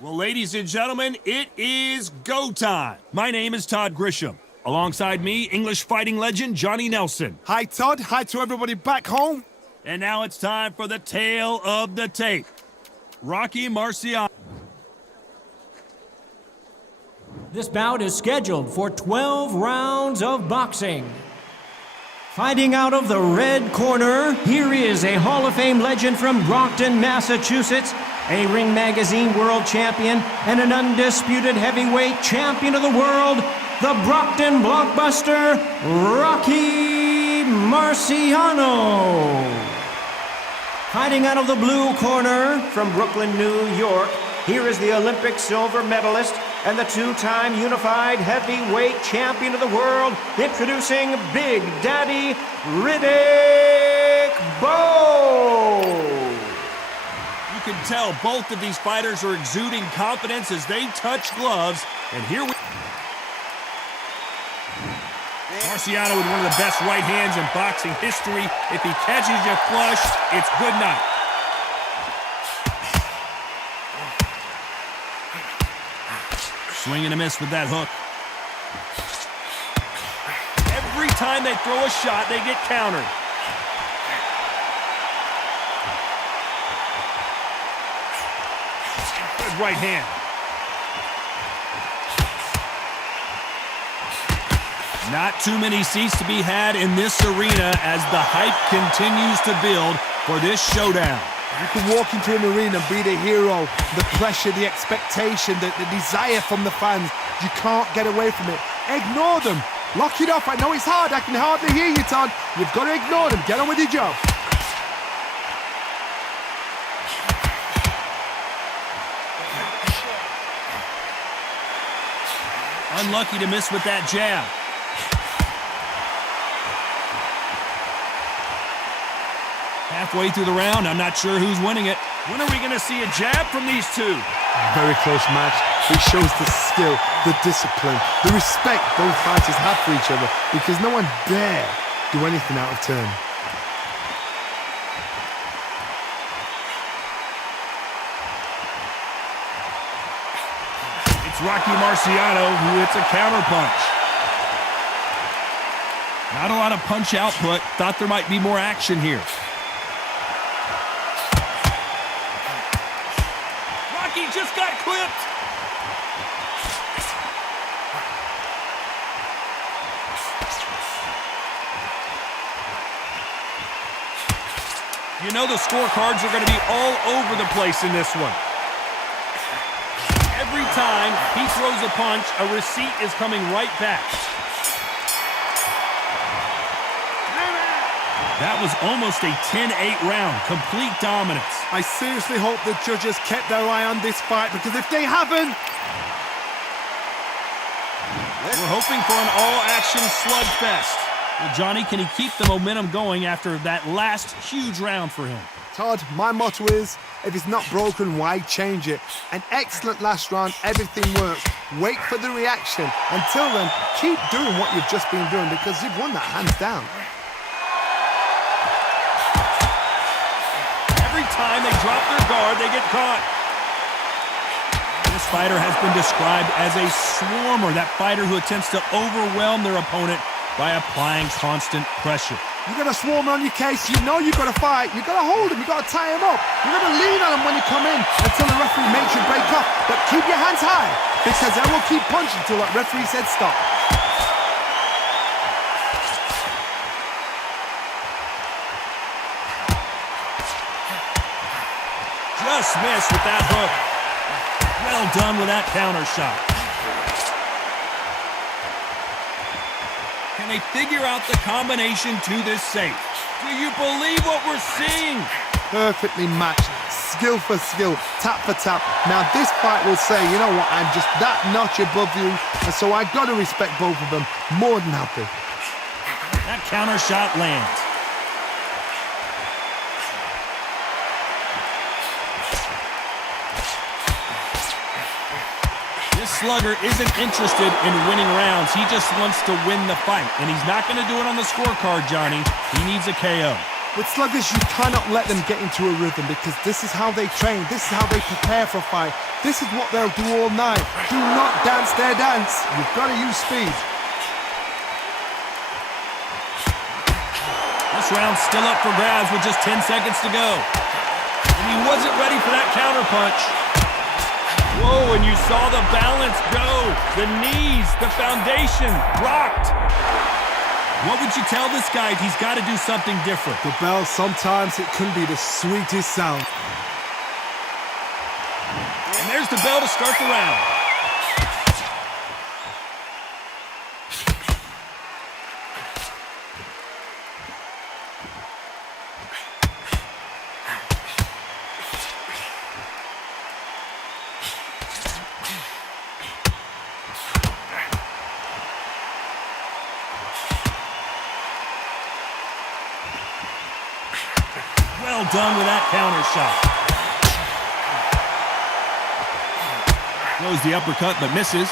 Well, ladies and gentlemen, it is go time. My name is Todd Grisham. Alongside me, English fighting legend Johnny Nelson. Hi, Todd. Hi to everybody back home. And now it's time for the tale of the tape. Rocky Marciano. This bout is scheduled for 12 rounds of boxing. Fighting out of the red corner, here is a Hall of Fame legend from Brockton, Massachusetts, a Ring Magazine world champion, and an undisputed heavyweight champion of the world, the Brockton blockbuster, Rocky Marciano. Fighting out of the blue corner from Brooklyn, New York, here is the Olympic silver medalist and the two-time unified heavyweight champion of the world, introducing Big Daddy Riddick Bowe. You can tell both of these fighters are exuding confidence as they touch gloves, and here we... Marciano with one of the best right hands in boxing history. If he catches you flush, it's good night. Swing and a miss with that hook. Every time they throw a shot, they get countered. Good right hand. Not too many seats to be had in this arena as the hype continues to build for this showdown. You can walk into an arena and be the hero, the pressure, the expectation, the desire from the fans. You can't get away from it. Ignore them. Lock it off. I know it's hard. I can hardly hear you, Todd. You've got to ignore them. Get on with your job. Unlucky to miss with that jab. Halfway through the round, I'm not sure who's winning it. When are we going to see a jab from these two? Very close match. It shows the skill, the discipline, the respect both fighters have for each other, because no one dare do anything out of turn. It's Rocky Marciano who hits a counterpunch. Not a lot of punch output. Thought there might be more action here. Rocky just got clipped. You know the scorecards are going to be all over the place in this one. Every time he throws a punch, a receipt is coming right back. That was almost a 10-8 round, complete dominance. I seriously hope the judges kept their eye on this fight, because if they haven't... We're hoping for an all-action slugfest. Well, Johnny, can he keep the momentum going after that last huge round for him? Todd, my motto is, if it's not broken, why change it? An excellent last round, everything worked. Wait for the reaction. Until then, keep doing what you've just been doing, because you've won that hands down. Every time they drop their guard, they get caught. This fighter has been described as a swarmer, that fighter who attempts to overwhelm their opponent by applying constant pressure. You got a swarmer on your case, you know you've got to fight, you got to hold him, you got to tie him up, you got to lean on him when you come in until the referee makes you break up. But keep your hands high, because they will keep punching until that referee said stop. Just missed with that hook. Well done with that counter shot. Can they figure out the combination to this safe? Do you believe what we're seeing? Perfectly matched, skill for skill, tap for tap. Now this fight will say, you know what, I'm just that notch above you, and so I got to respect both of them. More than happy. That counter shot lands. Slugger isn't interested in winning rounds. He just wants to win the fight, and he's not going to do it on the scorecard, Johnny. He needs a KO. With sluggers, you cannot let them get into a rhythm because this is how they train. This is how they prepare for a fight. This is what they'll do all night. Do not dance their dance. You've got to use speed. This round's still up for grabs with just 10 seconds to go. And he wasn't ready for that counter punch. Whoa, and you saw the balance go. The knees, the foundation, rocked. What would you tell this guy? He's got to do something different. The bell, sometimes it can be the sweetest sound. And there's the bell to start the round. Well done with that counter shot. Throws the uppercut but misses.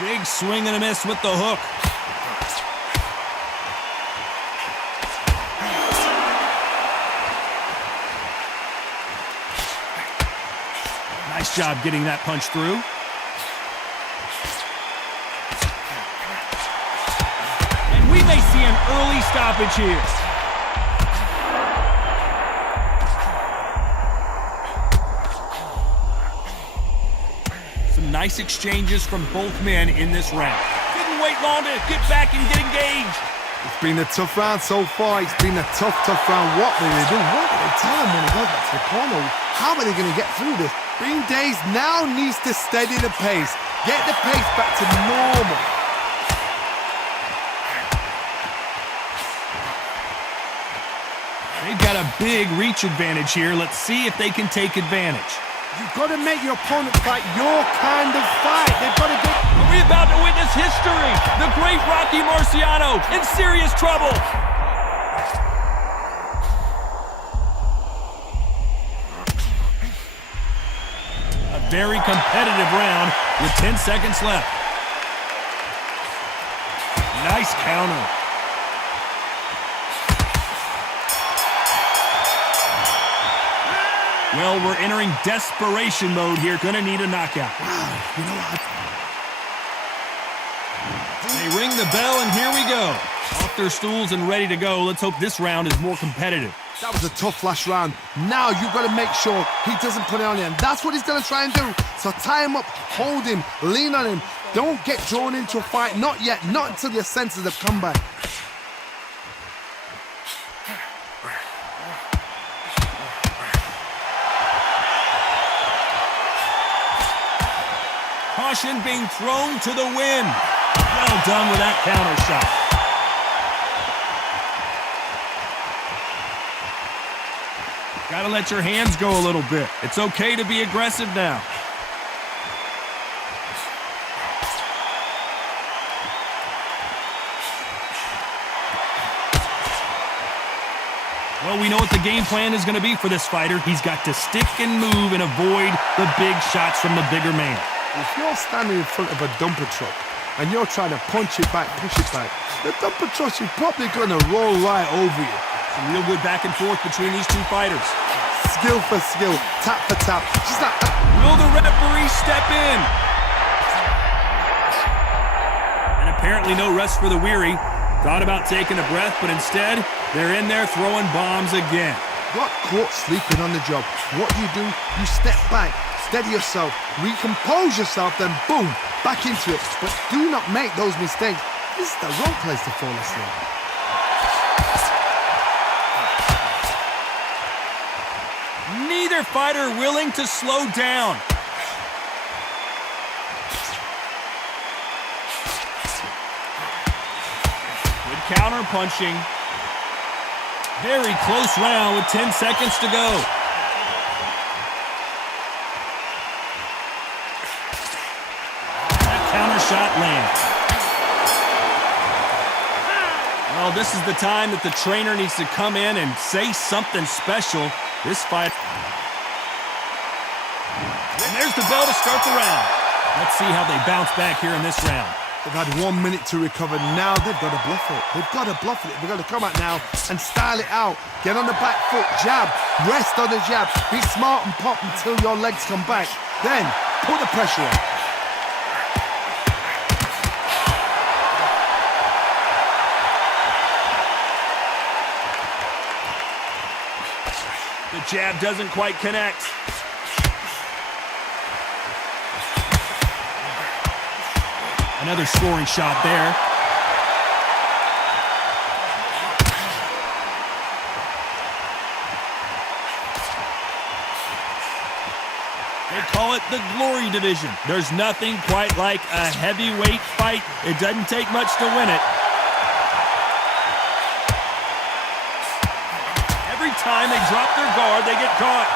Big swing and a miss with the hook. Nice job getting that punch through. We may see an early stoppage here. Some nice exchanges from both men in this round. Didn't wait long to get back and get engaged. It's been a tough round so far. It's been a tough round. What will they do? What will they tell him when he goes back to the corner? How are they going to get through this? Green Days now needs to steady the pace. Get the pace back to normal. They've got a big reach advantage here. Let's see if they can take advantage. You've got to make your opponent fight your kind of fight. They've got to get... Are we about to witness history? The great Rocky Marciano in serious trouble. A very competitive round with 10 seconds left. Nice counter. Well, we're entering desperation mode here. Gonna need a knockout. Wow, you know what? They ring the bell, and here we go. Off their stools and ready to go. Let's hope this round is more competitive. That was a tough last round. Now you've got to make sure he doesn't put it on you. And that's what he's going to try and do. So tie him up, hold him, lean on him. Don't get drawn into a fight. Not yet. Not until your senses have come back. Caution being thrown to the wind. Well done with that counter shot. Gotta let your hands go a little bit. It's okay to be aggressive now. Well, we know what the game plan is going to be for this fighter. He's got to stick and move and avoid the big shots from the bigger man. If you're standing in front of a dumper truck and you're trying to punch it back, push it back, the dumper truck is probably going to roll right over you. Some real good back and forth between these two fighters. Skill for skill, tap for tap. Just like... Will the referee step in? And apparently no rest for the weary. Thought about taking a breath, but instead, they're in there throwing bombs again. Got caught sleeping on the job. What do? You step back, steady yourself, recompose yourself, then boom, back into it. But do not make those mistakes. This is the wrong place to fall asleep. Neither fighter willing to slow down. Good counter punching. Very close round with 10 seconds to go. That counter shot lands. Well, this is the time that the trainer needs to come in and say something special. This fight. And there's the bell to start the round. Let's see how they bounce back here in this round. They've had 1 minute to recover. Now they've got to bluff it. They've got to bluff it. They've got to come out now and style it out. Get on the back foot, jab, rest on the jab. Be smart and pop until your legs come back. Then put the pressure on. The jab doesn't quite connect. Another scoring shot there. They call it the Glory Division. There's nothing quite like a heavyweight fight. It doesn't take much to win it. Every time they drop their guard, they get caught.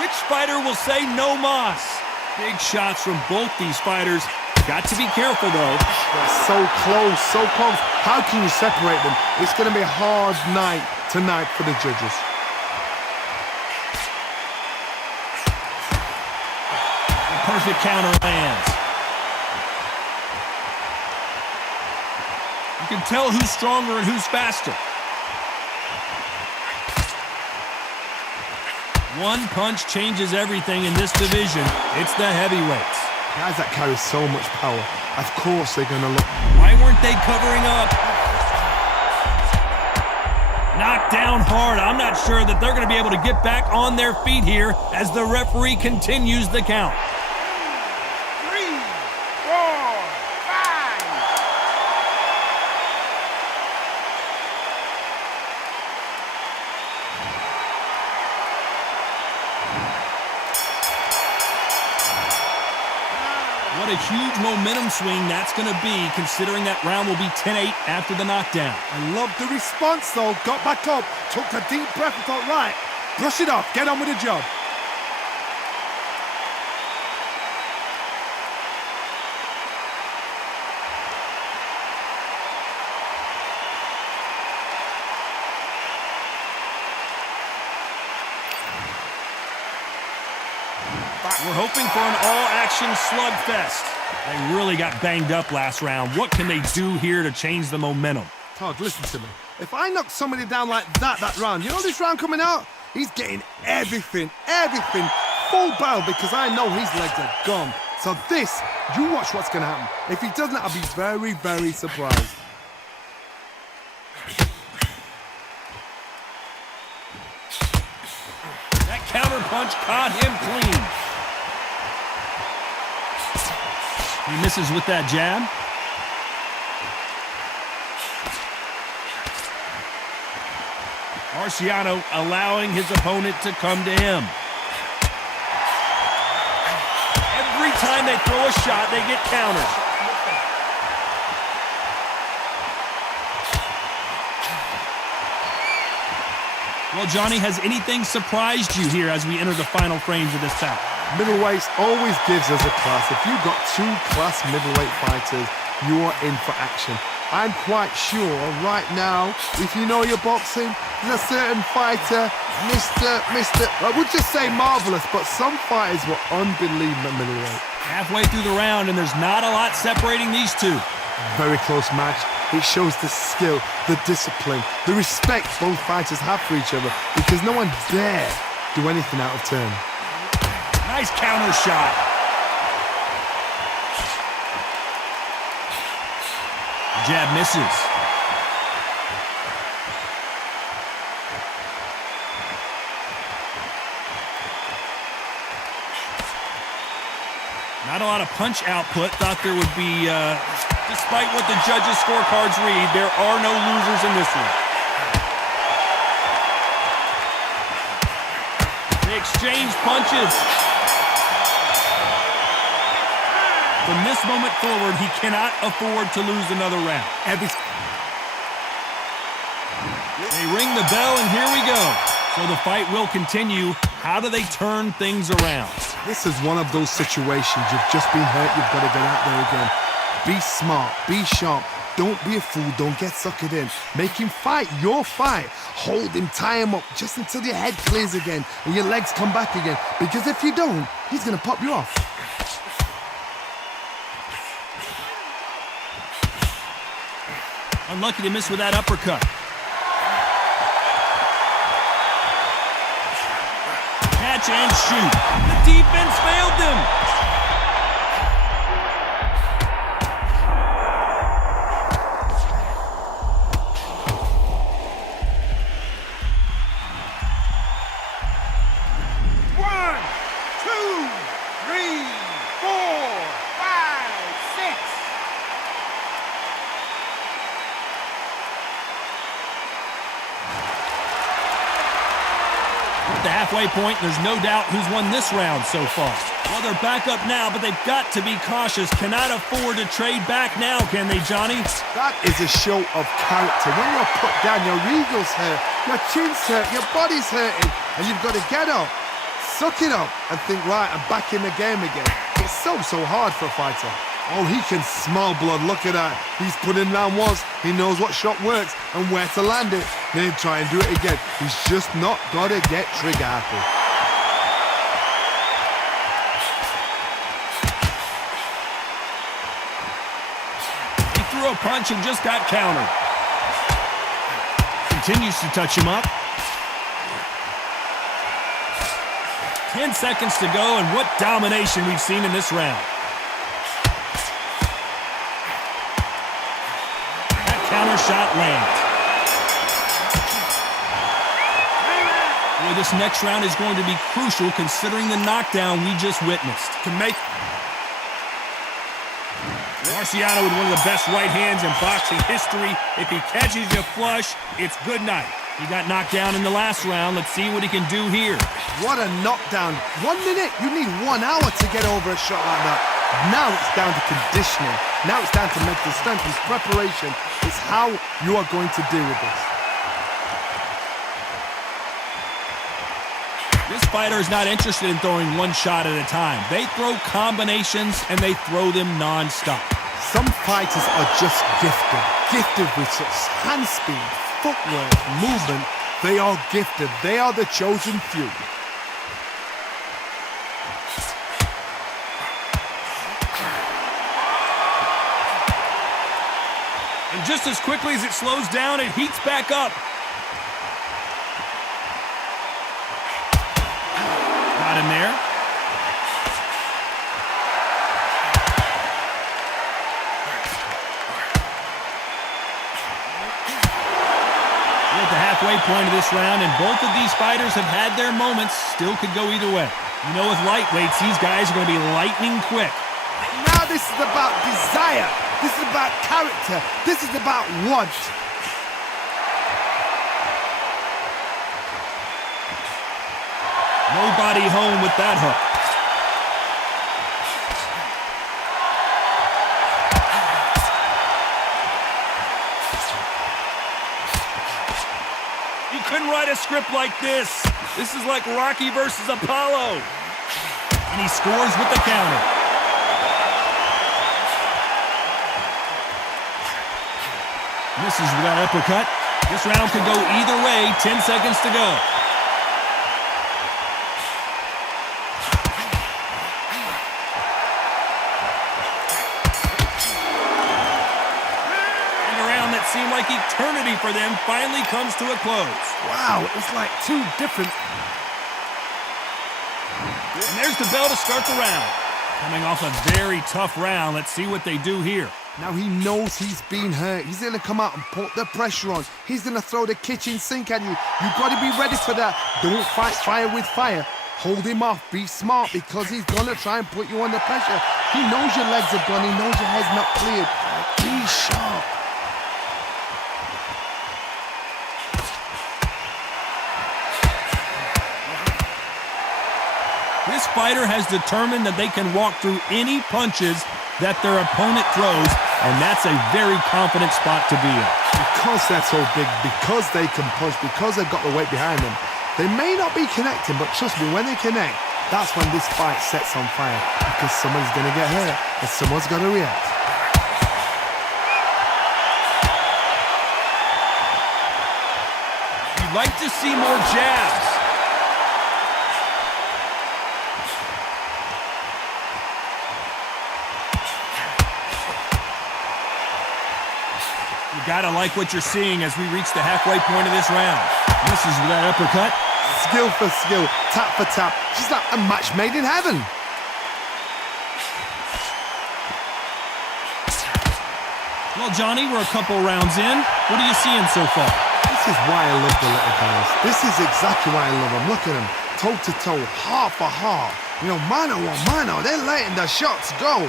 Which fighter will say no mas? Big shots from both these fighters. Got to be careful, though. They're so close, so close. How can you separate them? It's going to be a hard night tonight for the judges. The perfect counter lands. You can tell who's stronger and who's faster. One punch changes everything in this division. It's the heavyweights. Guys that carry so much power, of course they're going to look. Why weren't they covering up? Knocked down hard. I'm not sure that they're going to be able to get back on their feet here as the referee continues the count. 3, 4, 5. What a huge momentum swing that's going to be, considering that round will be 10-8 after the knockdown. I love the response, though. Got back up, took a deep breath and thought, right, brush it off, get on with the job. We're hoping for an all-action slugfest. They really got banged up last round. What can they do here to change the momentum? Todd, listen to me. If I knock somebody down like that round, you know this round coming out? He's getting everything, full barrel, because I know his legs are gone. So this, you watch what's going to happen. If he doesn't, I'll be very, very surprised. That counter punch caught him clean. He misses with that jab. Marciano allowing his opponent to come to him. Every time they throw a shot, they get countered. Well, Johnny, has anything surprised you here as we enter the final frames of this bout? Middleweights always gives us a class. If you've got two class middleweight fighters, you are in for action. I'm quite sure right now, if you know your boxing, there's a certain fighter, Mr. I would just say marvelous, but some fighters were unbelievable middleweight. Halfway through the round, and there's not a lot separating these two. Very close match. It shows the skill, the discipline, the respect both fighters have for each other, because no one dare do anything out of turn. Nice counter shot. The jab misses. Not a lot of punch output. Thought there would be, despite what the judges' scorecards read, there are no losers in this one. They exchange punches. From this moment forward, he cannot afford to lose another round. They ring the bell, and here we go. So the fight will continue. How do they turn things around? This is one of those situations. You've just been hurt. You've got to get out there again. Be smart. Be sharp. Don't be a fool. Don't get suckered in. Make him fight your fight. Hold him, tie him up just until your head clears again and your legs come back again. Because if you don't, he's going to pop you off. Unlucky to miss with that uppercut. Catch and shoot. The defense failed them. The halfway point, there's no doubt who's won this round so far. Well, they're back up now, but they've got to be cautious. Cannot afford to trade back now, can they, Johnny? That is a show of character. When you're put down, your eagle's hurt, your chin's hurt, your body's hurting, and you've got to get up, suck it up, and think, right, I'm back in the game again. It's so hard for a fighter. Oh, he can smell blood. Look at that. He's put in round once. He knows what shot works and where to land it. Then try and do it again. He's just not got to get trigger happy. He threw a punch and just got countered. Continues to touch him up. 10 seconds to go, and what domination we've seen in this round. Counter shot lands. Boy, this next round is going to be crucial considering the knockdown we just witnessed. Marciano with one of the best right hands in boxing history. If he catches you flush, it's good night. He got knocked down in the last round. Let's see what he can do here. What a knockdown. 1 minute, you need 1 hour to get over a shot like that. Now it's down to conditioning. Now it's down to mental strength and preparation. It's how you are going to deal with this. This fighter is not interested in throwing one shot at a time. They throw combinations and they throw them non-stop. Some fighters are just gifted with such hand speed, footwork, movement. They are gifted. They are the chosen few. And just as quickly as it slows down, it heats back up. Got him there. We're at the halfway point of this round, and both of these fighters have had their moments. Still could go either way. You know, with lightweights, these guys are going to be lightning quick. Now this is about desire. This is about character. This is about want. Nobody home with that hook. You couldn't write a script like this. This is like Rocky versus Apollo. And he scores with the counter. Misses with that uppercut. This round could go either way. 10 seconds to go. And a round that seemed like eternity for them finally comes to a close. Wow, it's like two different. And there's the bell to start the round. Coming off a very tough round. Let's see what they do here. Now he knows he's been hurt. He's going to come out and put the pressure on. He's going to throw the kitchen sink at you. You've got to be ready for that. Don't fight fire with fire. Hold him off. Be smart because he's going to try and put you under pressure. He knows your legs are gone. He knows your head's not cleared. Be sharp. This fighter has determined that they can walk through any punches that their opponent throws, and that's a very confident spot to be in. Because they're so big, because they can punch, because they've got the weight behind them, they may not be connecting, but trust me, when they connect, that's when this fight sets on fire, because someone's going to get hurt, and someone's going to react. You'd like to see more jabs. You gotta like what you're seeing as we reach the halfway point of this round. Misses with that uppercut. Skill for skill, tap for tap. She's like a match made in heaven. Well, Johnny, we're a couple rounds in. What are you seeing so far? This is why I love the little guys. This is exactly why I love them. Look at them, toe to toe, heart for heart. You know, mano a mano, they're letting the shots go.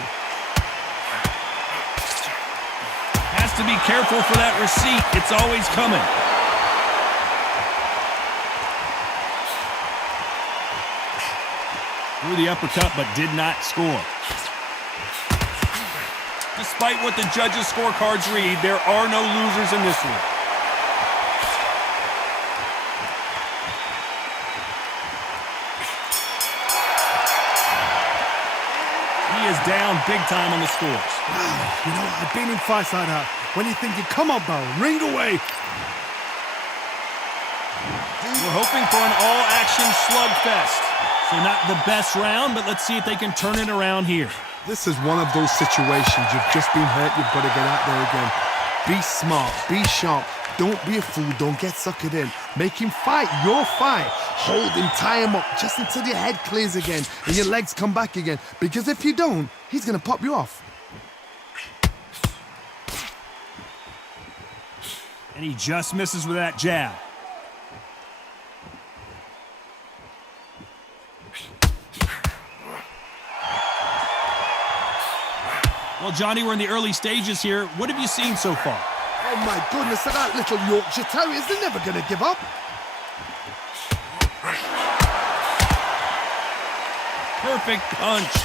Has to be careful for that receipt. It's always coming. Threw the uppercut, but did not score. Despite what the judges' scorecards read, there are no losers in this one. He is down big time on the scores. Wow, you know, I've been in fights like that. When you're thinking, come on, Bowe, ring away. We're hoping for an all-action slugfest. So not the best round, but let's see if they can turn it around here. This is one of those situations. You've just been hurt. You've got to get out there again. Be smart. Be sharp. Don't be a fool. Don't get suckered in. Make him fight your fight. Hold him, tie him up just until your head clears again and your legs come back again. Because if you don't, he's going to pop you off. And he just misses with that jab. Well, Johnny, we're in the early stages here. What have you seen so far? Oh, my goodness, that little Yorkshire Terriers, they're never going to give up. Perfect punch.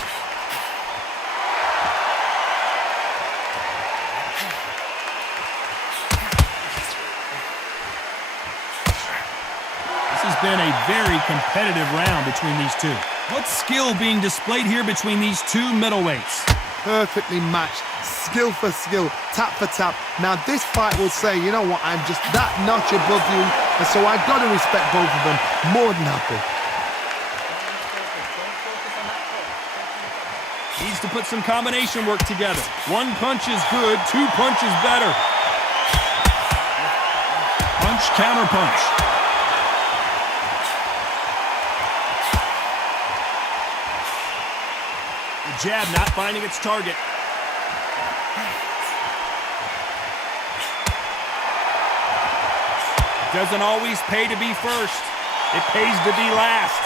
This has been a very competitive round between these two. What skill being displayed here between these two middleweights? Perfectly matched, skill for skill, tap for tap. Now this fight will say, you know what, I'm just that notch above you, and so I've got to respect both of them more than happy. Needs to put some combination work together. One punch is good, two punches better. Punch, counter punch. Jab not finding its target. It doesn't always pay to be first. It pays to be last.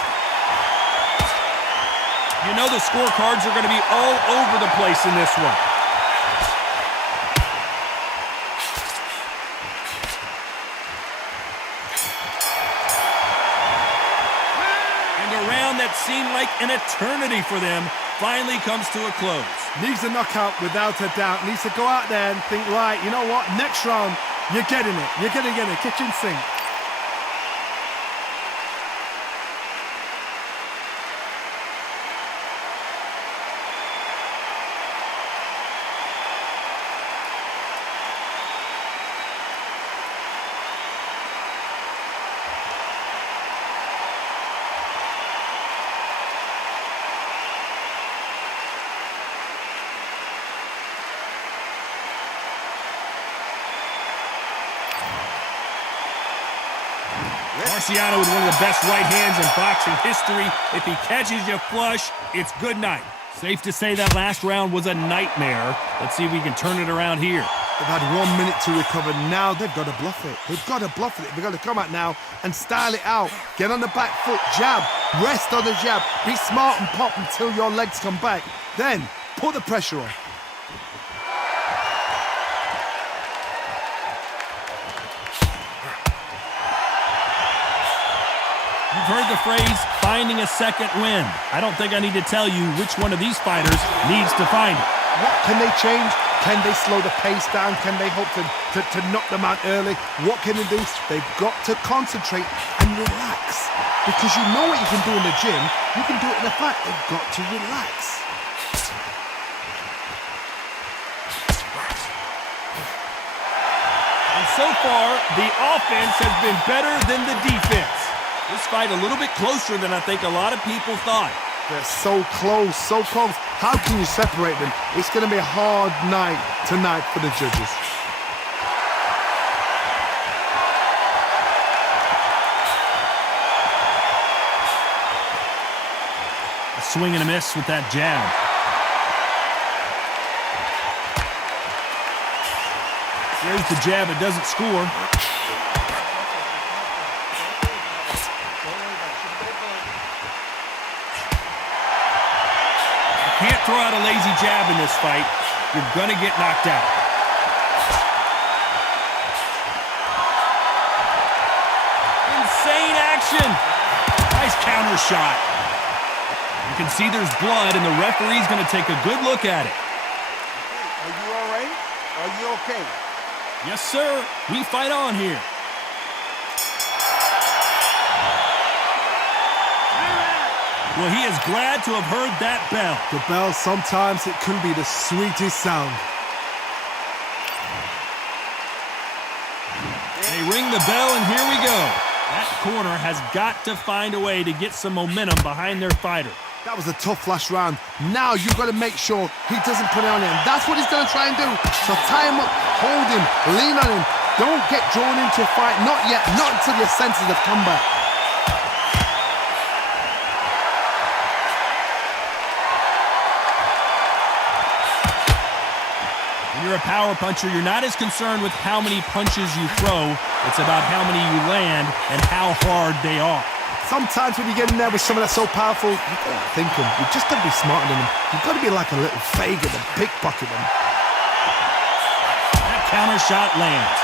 You know the scorecards are going to be all over the place in this one. And a round that seemed like an eternity for them finally comes to a close. Needs a knockout without a doubt. Needs to go out there and think, right, you know what, next round, you're getting it. You're going to get it, kitchen sink. Marciano with one of the best right hands in boxing history. If he catches you flush, it's good night. Safe to say that last round was a nightmare. Let's see if we can turn it around here. They've had 1 minute to recover. Now they've got to bluff it. They've got to bluff it. They've got to come out now and style it out. Get on the back foot, jab, rest on the jab. Be smart and pop until your legs come back. Then put the pressure on. You've heard the phrase, finding a second wind. I don't think I need to tell you which one of these fighters needs to find it. What can they change? Can they slow the pace down? Can they hope to knock them out early? What can they do? They've got to concentrate and relax. Because you know what you can do in the gym, you can do it in a fight. They've got to relax. And so far, the offense has been better than the defense. This fight a little bit closer than I think a lot of people thought. They're so close, so close. How can you separate them? It's going to be a hard night tonight for the judges. swing and a miss with that jab. There's the jab, it doesn't score. You can't throw out a lazy jab in this fight. You're gonna get knocked out. Insane action. Nice counter shot. You can see there's blood, and the referee's gonna take a good look at it. Are you all right? Are you okay? Yes, sir. We fight on here. Well, he is glad to have heard that bell. The bell, sometimes it can be the sweetest sound. They ring the bell, and here we go. That corner has got to find a way to get some momentum behind their fighter. That was a tough last round. Now you've got to make sure he doesn't put it on him. That's what he's going to try and do. So tie him up, hold him, lean on him. Don't get drawn into a fight. Not yet. Not until your senses have come back. When you're a power puncher, you're not as concerned with how many punches you throw. It's about how many you land and how hard they are. Sometimes when you get in there with someone that's so powerful, you've got to think him. You've just got to be smarter than him. You've got to be like a little Fagin and pickpocket him. That counter shot lands.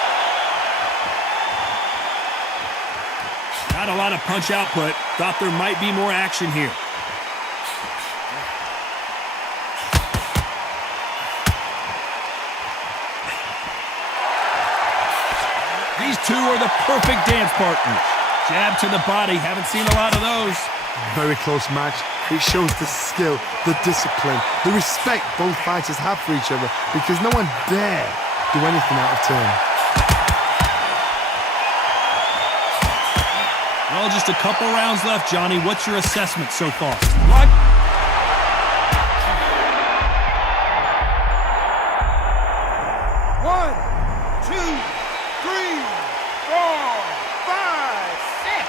Not a lot of punch output. Thought there might be more action here. These two are the perfect dance partners. Jab to the body, haven't seen a lot of those. Very close match. It shows the skill, the discipline, the respect both fighters have for each other, because no one dare do anything out of turn. Well, just a couple rounds left, Johnny. What's your assessment so far? What? One, two, three, 4, 5, 6.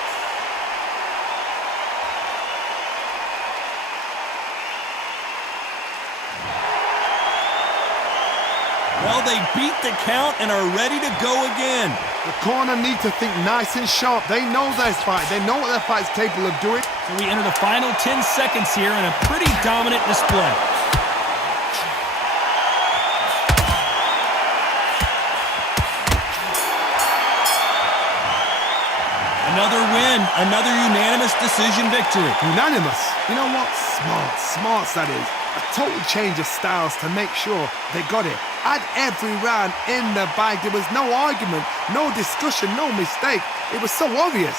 Well, they beat the count and are ready to go again. The corner need to think nice and sharp. They know their fight. They know what their fight's capable of doing. So we enter the final 10 seconds here in a pretty dominant display. Another win, another unanimous decision victory. Unanimous. You know what? Smarts that is. A total change of styles to make sure they got it. At every round in the bag, there was no argument, no discussion, no mistake. It was so obvious.